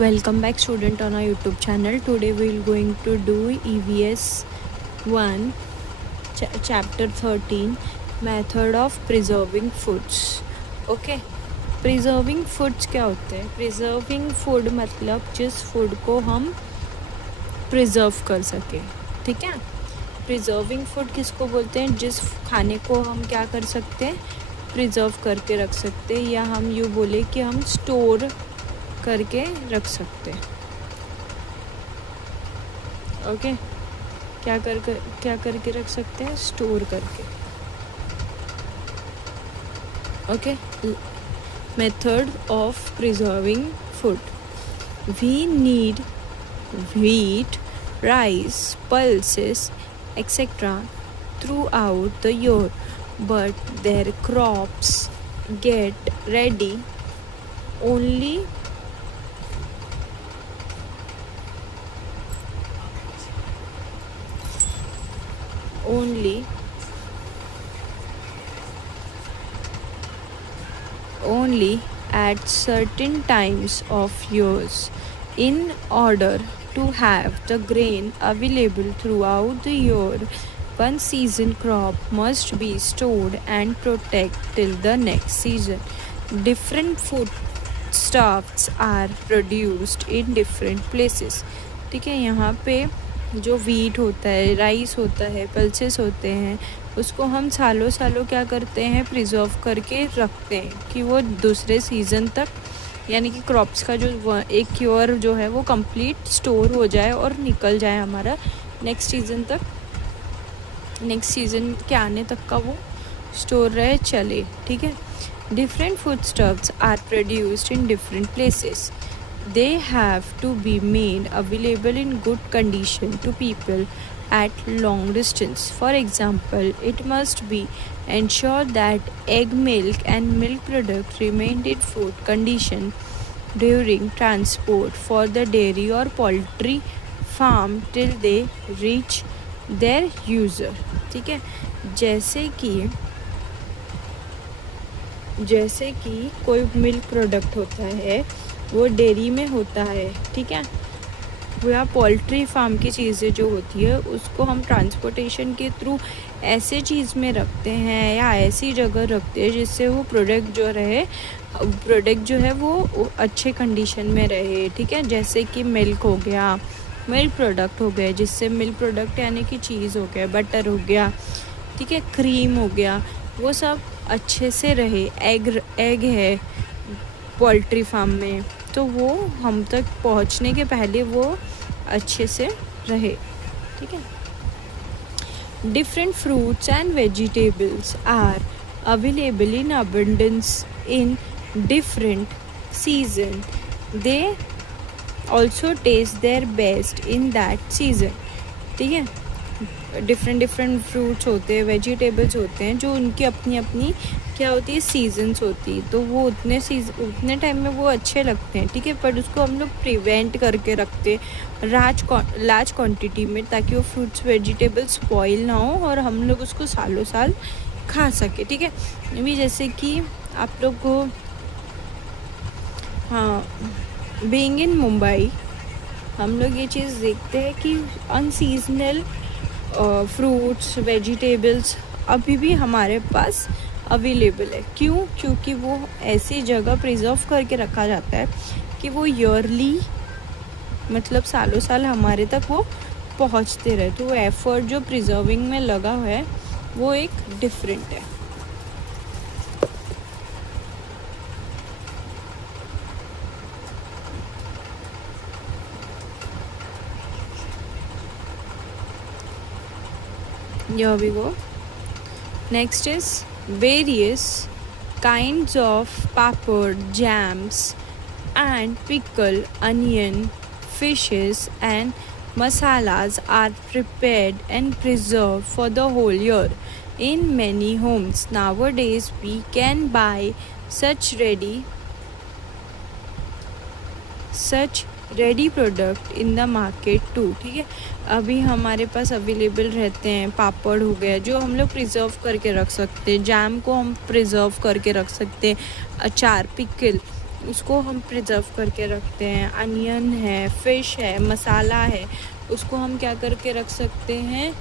Welcome back student on our YouTube channel. Today we will going to do EVS 1 chapter 13 method of preserving foods. Okay, preserving foods क्या होते हैं? Preserving food मतलब जिस food को हम preserve कर सके, ठीक है. Preserving food किसको बोलते हैं? जिस खाने को हम क्या कर सकते हैं, preserve करके रख सकते हैं, या हम यूँ बोले कि हम store करके रख सकते हैं. ओके, क्या करके रख सकते हैं? स्टोर करके. Okay, method of preserving food. We need wheat, rice, pulses, etc. throughout the year, but their crops get ready only at certain times of years. In order to have the grain available throughout the year, one season crop must be stored and protected till the next season. Different foodstuffs are produced in different places. ठीक है, यहाँ पे जो wheat होता है, rice होता है, pulses होते हैं, उसको हम सालों क्या करते हैं, प्रिजर्व करके रखते हैं कि वो दूसरे सीज़न तक, यानी कि क्रॉप्स का जो एक ईयर जो है वो कंप्लीट स्टोर हो जाए और निकल जाए हमारा नेक्स्ट सीज़न तक, नेक्स्ट सीज़न के आने तक का वो स्टोर रहे, चले. ठीक है. Different food stuffs are produced in different places. They have to be made available in good condition to people at long distance. For example, it must be ensured that egg milk and milk products remain in food condition during transport for the dairy or poultry farm till they reach their user. ठीक है. जैसे कि कोई milk product होता है, वो dairy में होता है, ठीक है, या पोल्ट्री फार्म की चीज़ें जो होती है उसको हम ट्रांसपोर्टेशन के थ्रू ऐसे चीज़ में रखते हैं या ऐसी जगह रखते हैं जिससे वो प्रोडक्ट जो है वो अच्छे कंडीशन में रहे. ठीक है. जैसे कि मिल्क हो गया, मिल्क प्रोडक्ट हो गए, जिससे मिल्क प्रोडक्ट यानी कि चीज़ हो गया, बटर हो गया, ठीक है, क्रीम हो गया, वो सब अच्छे से रहे. एग है पोल्ट्री फार्म में, तो वो हम तक पहुंचने के पहले वो अच्छे से रहे. ठीक है. Different fruits and vegetables are available in abundance in different season. They also taste their best in that season. ठीक है. डिफरेंट फ्रूट्स होते हैं, वेजिटेबल्स होते हैं, जो उनकी अपनी क्या होती है, सीजन्स होती है, तो वो उतने टाइम में वो अच्छे लगते हैं. ठीक है. पर उसको हम लोग प्रिवेंट करके रखते हैं लार्ज क्वांटिटी में, ताकि वो फ्रूट्स वेजिटेबल्स स्पॉइल ना हो और हम लोग उसको सालों साल खा सके. ठीक है. अभी जैसे कि आप लोग को, हाँ, बीइंग इन मुंबई हम लोग ये चीज़ देखते हैं कि अनसीजनल फ्रूट्स वेजिटेबल्स अभी भी हमारे पास अवेलेबल है. क्यों? क्योंकि वो ऐसी जगह प्रिजर्व करके रखा जाता है कि वो ईयरली, मतलब सालों साल हमारे तक वो पहुंचते रहे. तो वो एफर्ट जो प्रिजर्विंग में लगा हुआ है वो एक डिफरेंट है. Here we go. Next is various kinds of papad, jams and pickle, onion, fishes and masalas are prepared and preserved for the whole year. In many homes nowadays we can buy such ready product in the market too. ठीक है. अभी हमारे पास available रहते हैं. पापड़ हो गया जो हम लोग प्रिजर्व करके रख सकते हैं, जैम को हम प्रिजर्व करके रख सकते हैं, अचार, पिकल, उसको हम प्रिजर्व करके रखते हैं। अनियन है, फिश है, मसाला है, उसको हम क्या करके रख सकते हैं,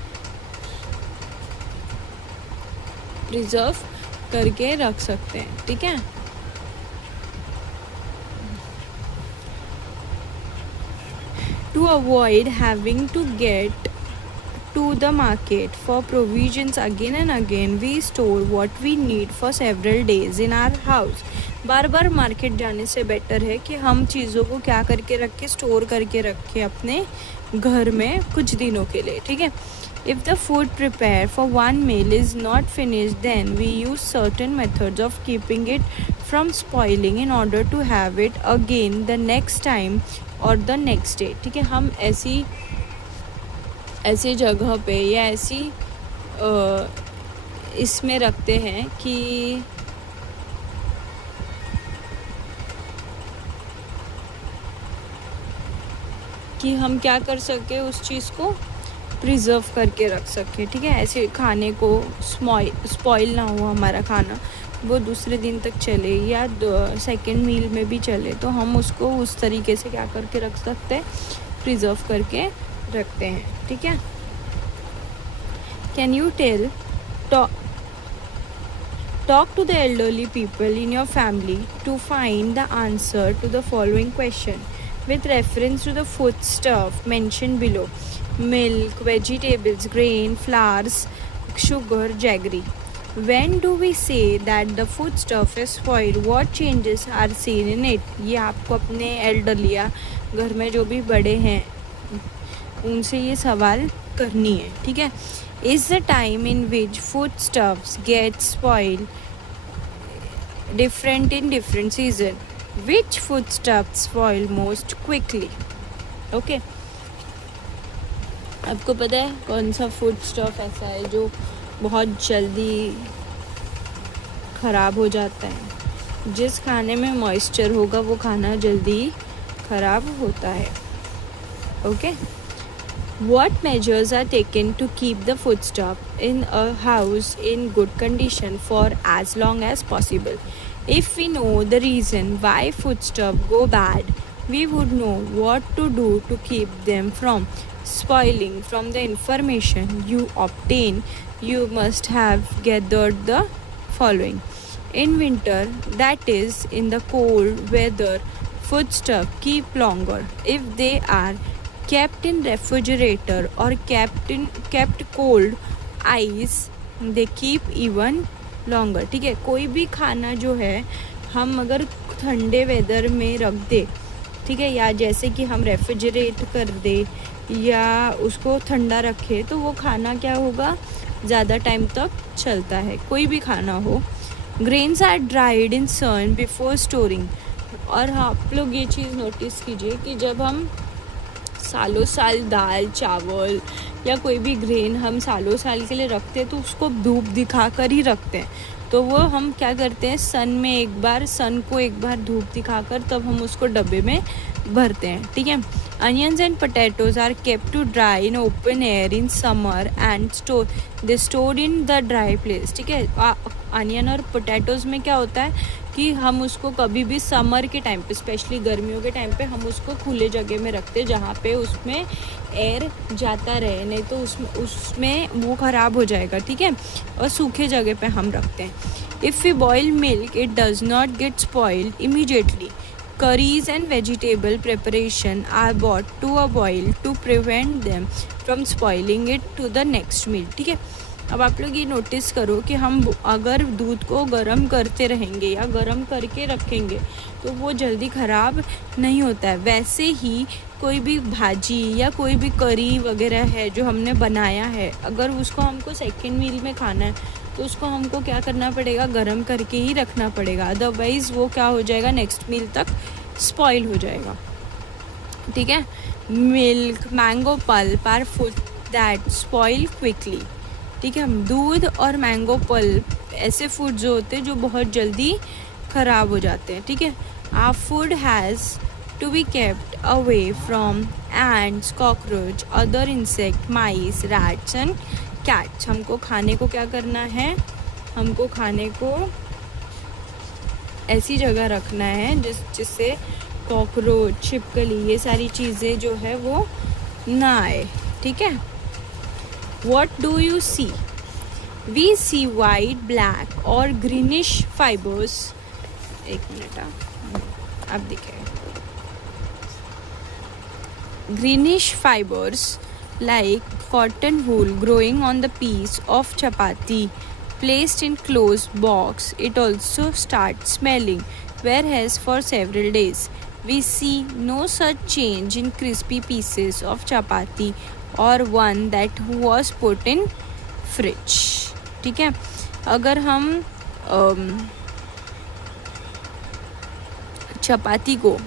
प्रिजर्व करके रख सकते हैं, ठीक है। To avoid having to get to the market for provisions again and again, we store what we need for several days in our house. Bar bar market जाने से बेटर है कि हम चीज़ों को क्या करके रखें, स्टोर करके रखें अपने घर में कुछ दिनों के लिए, ठीक है। If the food prepared for one meal is not finished, then we use certain methods of keeping it from spoiling in order to have it again the next time or the next day, ठीक है। हम ऐसी जगह पे या ऐसी इसमें रखते हैं कि हम क्या कर सके, उस चीज़ को प्रिजर्व करके रख सके, ठीक है। ऐसे खाने को स्पॉइल ना हो हमारा खाना, वो दूसरे दिन तक चले या सेकेंड मील में भी चले, तो हम उसको उस तरीके से क्या करके रख सकते हैं, प्रिजर्व करके रखते हैं, ठीक है। Can you tell, talk to the elderly people in your family to find the answer to the following question with reference to the foodstuff mentioned below: milk, vegetables, grain, flours, sugar, jaggery. When do we say that the foodstuff is spoiled? What changes are seen in it? ये आपको अपने elderly या घर में जो भी बड़े हैं उनसे ये सवाल करनी है, ठीक है। Is the time in which foodstuffs get spoiled different in different season? Which foodstuffs spoil most quickly? Okay. आपको पता है कौन सा foodstuff ऐसा है जो बहुत जल्दी ख़राब हो जाता है? जिस खाने में मॉइस्चर होगा वो खाना जल्दी ख़राब होता है, okay. What measures are taken to keep the foodstuff in a house in good condition for as long as possible? If we know the reason why foodstuff go bad, we would know what to do to keep them from spoiling. From the information you obtain, you must have gathered the following. In winter, that is in the cold weather, foodstuff keep longer. If they are kept in refrigerator or kept cold ice, they keep even longer, ठीक है। कोई भी खाना जो है हम अगर ठंडे वेदर में रख दे, ठीक है, या जैसे कि हम रेफ्रिजरेट कर दे या उसको ठंडा रखे, तो वो खाना क्या होगा, ज़्यादा टाइम तक चलता है, कोई भी खाना हो। Grains are dried in sun before storing. और आप लोग ये चीज़ नोटिस कीजिए कि जब हम सालों साल दाल चावल या कोई भी ग्रेन हम सालों साल के लिए रखते हैं तो उसको धूप दिखा कर ही रखते हैं, तो वो हम क्या करते हैं, सन को एक बार धूप दिखाकर तब हम उसको डब्बे में भरते हैं, ठीक है। Onions and potatoes are kept to dry in open air in summer and stored in the dry place, ठीक है। अनियन और पोटैटोज़ में क्या होता है कि हम उसको कभी भी समर के टाइम पे, स्पेशली गर्मियों के टाइम पे, हम उसको खुले जगह में रखते हैं जहाँ पे उसमें एयर जाता रहे, नहीं तो उसमें वो ख़राब हो जाएगा, ठीक है। और सूखे जगह पे हम रखते हैं। If we boil milk it does not get spoiled immediately. Curries and vegetable preparation are brought to a boil to prevent them from spoiling it to the next meal, ठीक है। अब आप लोग ये नोटिस करो कि हम अगर दूध को गर्म करते रहेंगे या गर्म करके रखेंगे तो वो जल्दी ख़राब नहीं होता है। वैसे ही कोई भी भाजी या कोई भी करी वगैरह है जो हमने बनाया है, अगर उसको हमको सेकेंड मील में खाना है तो उसको हमको क्या करना पड़ेगा, गर्म करके ही रखना पड़ेगा, अदरवाइज़ वो क्या हो जाएगा, नेक्स्ट मील तक स्पॉइल हो जाएगा, ठीक है। Milk, mango pulp are food that spoil quickly, ठीक है। दूध और मैंगो पल्प ऐसे फूड जो होते हैं जो बहुत जल्दी ख़राब हो जाते हैं, ठीक है। Our food has to be kept away from ants, cockroach, other insect, mice, rats and cats. हमको खाने को क्या करना है, हमको खाने को ऐसी जगह रखना है जिससे कॉकरोच, छिपकली, ये सारी चीज़ें जो है वो ना आए, ठीक है। What do you see? We see white, black और greenish fibers. एक मिनट, अब दिखेगा। Greenish fibers like cotton wool growing on the piece of chapati placed in closed box. It also starts smelling, whereas for several days we see no such change in crispy pieces of chapati or one that was put in fridge. ठीक है, अगर हम चपाती को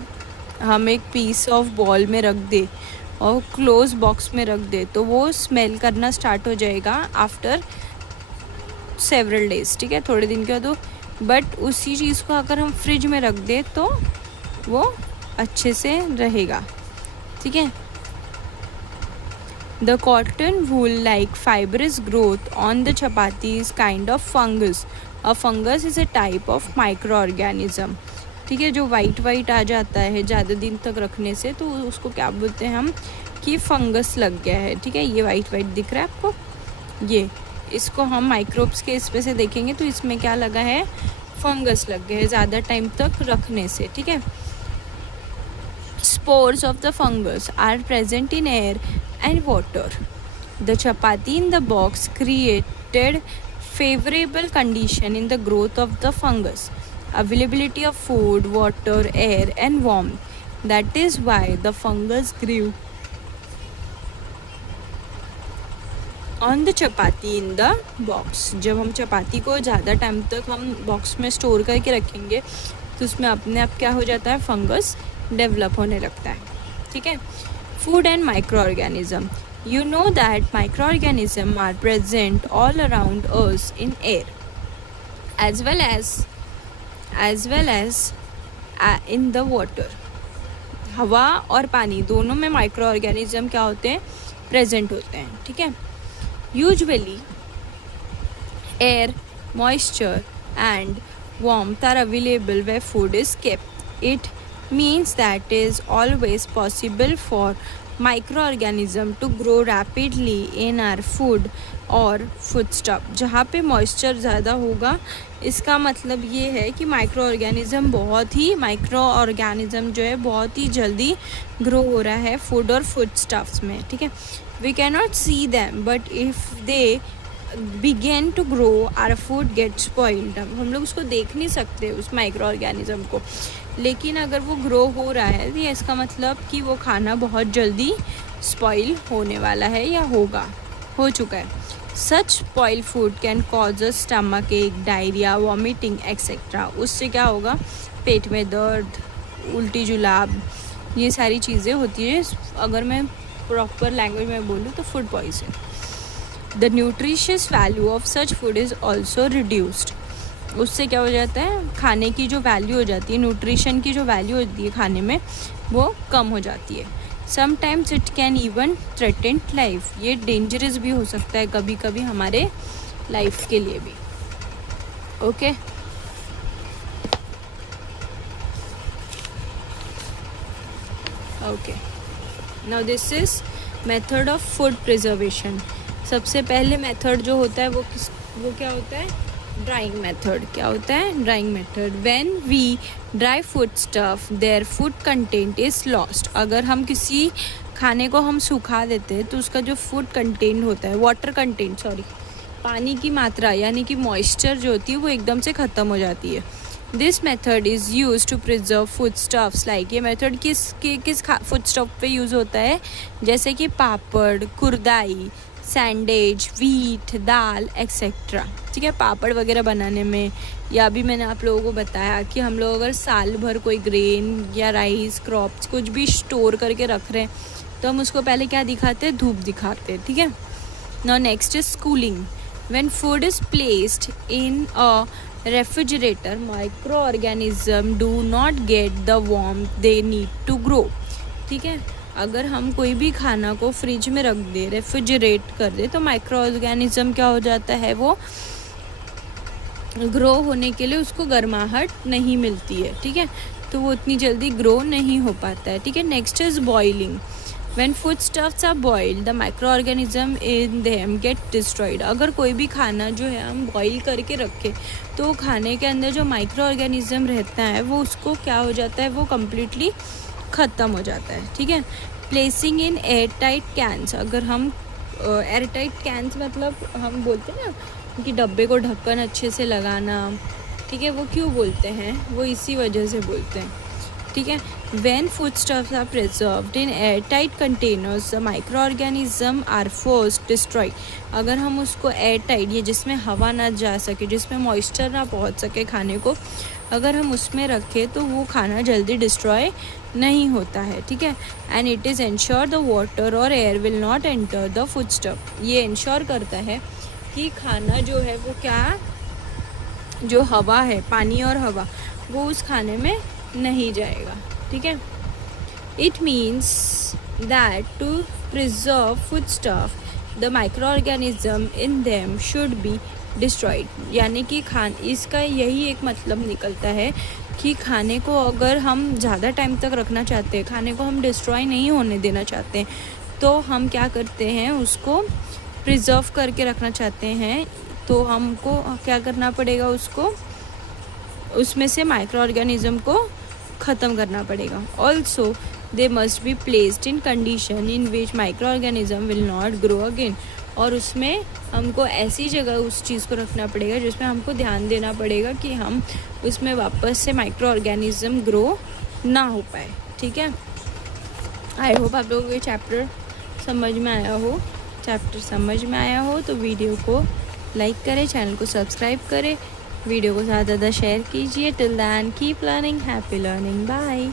हम एक piece of ball में रख दे और क्लोज बॉक्स में रख दे तो वो स्मेल करना स्टार्ट हो जाएगा आफ्टर सेवरल डेज, ठीक है, थोड़े दिन के बाद। तो बट उसी चीज़ को अगर हम फ्रिज में रख दे तो वो अच्छे से रहेगा, ठीक है। The cotton wool like fibrous growth on the chapati is kind of fungus. A fungus is a type of micro organism, ठीक है, जो वाइट आ जाता है ज़्यादा दिन तक रखने से, तो उसको क्या बोलते हैं हम कि फंगस लग गया है, ठीक है। ये वाइट दिख रहा है आपको, ये इसको हम माइक्रोब्स के इसमें से देखेंगे तो इसमें क्या लगा है, फंगस लग गया है ज़्यादा टाइम तक रखने से, ठीक है। Spores of the fungus are present in air and water. The chapati in the box created favorable condition in the growth of the fungus. Availability of food, water, air and warmth. That is why the fungus grew on the chapati in the box. जब हम चपाती को ज़्यादा time तक हम box में store करके रखेंगे तो उसमें अपने आप क्या हो जाता है, फंगस डेवलप होने लगता है, ठीक है। Food and micro organism. You know that microorganisms are present all around us in air, as well as in the water. हवा और पानी दोनों में माइक्रो ऑर्गेनिज्म क्या होते हैं, प्रेजेंट होते हैं, ठीक है। Usually air, moisture and warmth are available where food is kept. It means that it is always possible for microorganism to grow rapidly in our food और foodstuff. जहाँ पे मॉइस्चर ज़्यादा होगा इसका मतलब ये है कि माइक्रो ऑर्गेनिज़म जो है बहुत ही जल्दी ग्रो हो रहा है फूड और फूड स्टफ्स में, ठीक है। We can not see them but if they begin to grow our food get spoiled. हम लोग उसको देख नहीं सकते उस माइक्रो ऑर्गेनिज्म को, लेकिन अगर वो ग्रो हो रहा है तो इसका मतलब कि वो खाना बहुत जल्दी स्पॉइल होने वाला है या हो चुका है. Such spoil food can cause a stomach ache, diarrhoea, vomiting etcetera. उससे क्या होगा, पेट में दर्द, उल्टी जुलाब, ये सारी चीज़ें होती है. अगर मैं प्रॉपर लैंग्वेज में बोलूँ तो food poison. The nutritious value of such food is also reduced. उससे क्या हो जाता है, खाने की जो वैल्यू हो जाती है, न्यूट्रिशन की जो वैल्यू होती है खाने में, वो कम हो जाती है. Sometimes it can even threaten life. ये डेंजरस भी हो सकता है कभी कभी हमारे लाइफ के लिए भी. Okay okay now this is method of food preservation. सबसे पहले मेथड जो होता है वो क्या होता है, ड्राइंग मेथड. क्या होता है, drying method. When we dry food stuff their food content is lost. अगर हम किसी खाने को हम सुखा देते हैं तो उसका जो फूड कंटेंट होता है, वाटर कंटेंट पानी की मात्रा यानी कि मॉइस्चर जो होती है वो एकदम से ख़त्म हो जाती है. This method is use to preserve food stuffs like. ये मेथड किस फूड स्टफ पे यूज़ होता है, जैसे कि पापड़, कुरदाई, सैंडविच, वीट, दाल एक्सेट्रा. ठीक है, पापड़ वगैरह बनाने में, या अभी मैंने आप लोगों को बताया कि हम लोग अगर साल भर कोई ग्रेन या राइस, क्रॉप्स कुछ भी स्टोर करके रख रहे हैं तो हम उसको पहले क्या दिखाते हैं, धूप दिखाते हैं. ठीक है. Now next is cooling. When food is placed in a refrigerator, micro organism do not get the warmth they need to grow. ठीक है, अगर हम कोई भी खाना को फ्रिज में रख दे, रेफ्रिजरेट कर दे, तो माइक्रो ऑर्गेनिज्म क्या हो जाता है, वो ग्रो होने के लिए उसको गर्माहट नहीं मिलती है, ठीक है, तो वो उतनी जल्दी ग्रो नहीं हो पाता है, ठीक है। Next is boiling. When foodstuffs are boiled, the microorganism in them get destroyed. अगर कोई भी खाना जो है हम बॉईल करके रखें तो खाने के अंदर जो माइक्रो ऑर्गेनिज्म रहता है वो उसको क्या हो जाता है, वो कम्प्लीटली ख़त्म हो जाता है, ठीक है। Placing in air tight cans. अगर हम एयर टाइट कैंस मतलब हम बोलते हैं ना कि डब्बे को ढक्कन अच्छे से लगाना, ठीक है, वो क्यों बोलते हैं, वो इसी वजह से बोलते हैं, ठीक है। When foodstuffs are preserved in airtight containers, the microorganisms are first destroyed. अगर हम उसको एयरटाइट, ये जिसमें हवा ना जा सके, जिसमें मॉइस्चर ना पहुंच सके खाने को, अगर हम उसमें रखें तो वो खाना जल्दी डिस्ट्रॉय नहीं होता है, ठीक है। And it is ensure the water और air will not enter the foodstuff. ये इंश्योर करता है कि खाना जो है वो क्या, जो हवा है, पानी और हवा, वो उस खाने में नहीं जाएगा, ठीक है। It means that to preserve food stuff the micro organism in them should be destroyed. यानी कि इसका यही एक मतलब निकलता है कि खाने को अगर हम ज़्यादा टाइम तक रखना चाहते हैं, खाने को हम डिस्ट्रॉय नहीं होने देना चाहते हैं, तो हम क्या करते हैं, उसको प्रिजर्व करके रखना चाहते हैं, तो हमको क्या करना पड़ेगा, उसको उसमें से माइक्रो ऑर्गेनिज्म को ख़त्म करना पड़ेगा। Also they must be placed in condition in which micro organism will not grow again. और उसमें हमको ऐसी जगह उस चीज़ को रखना पड़ेगा जिसमें हमको ध्यान देना पड़ेगा कि हम उसमें वापस से माइक्रो ऑर्गेनिज्म ग्रो ना हो पाए, ठीक है। आई होप आप लोगों को ये चैप्टर समझ में आया हो। चैप्टर समझ में आया हो तो वीडियो को लाइक करें, चैनल को सब्सक्राइब करें, वीडियो को ज़्यादा शेयर कीजिए। Till then keep learning, happy learning, bye.